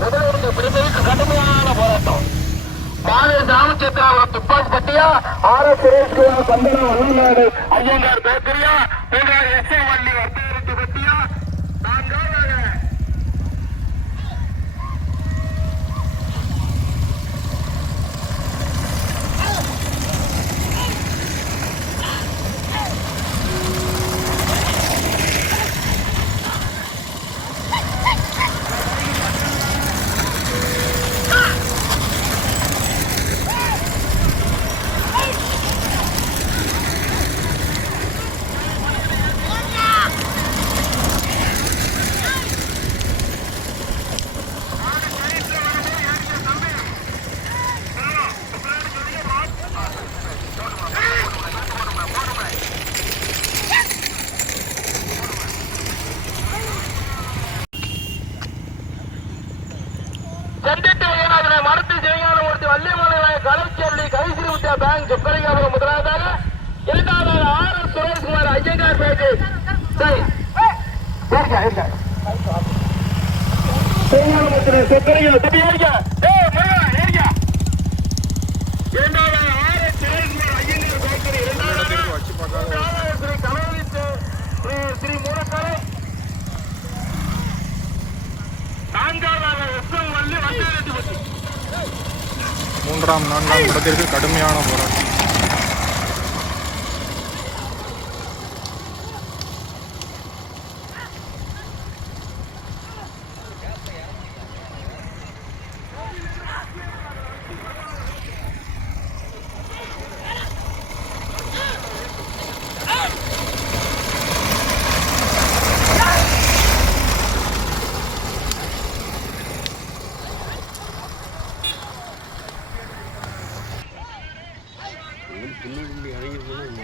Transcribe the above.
முதலிருந்து பிடிப்பதற்கு கடுமையான போராட்டம். மாநில ராமச்சந்திராபுரம் துப்பாக்கி பட்டியா, ஆர்.எஸ். சுரேஷ்குமார் சந்தனா வல்லநாடு ஐயங்கார் பேக்கரியா, எஸ்.ஏ. வள்ளி வர்த்தகத்து பட்டியா, பேங்க் சொக்கலிங்காபுரம் முதலாவதாக, இரண்டாவதாக ஆர்.எஸ். சுரேஷ்குமார் ஐயங்கார் பேட்டை. ஸ்ரீ மூலக்கரை, நான்காவதாக எஸ்.எம். வள்ளி வந்தேரத்துப்பட்டி. மூன்றாம் நான்காம் இடத்திற்கு கடுமையான போராட்டம். பின்னாடி இறங்கி போனால்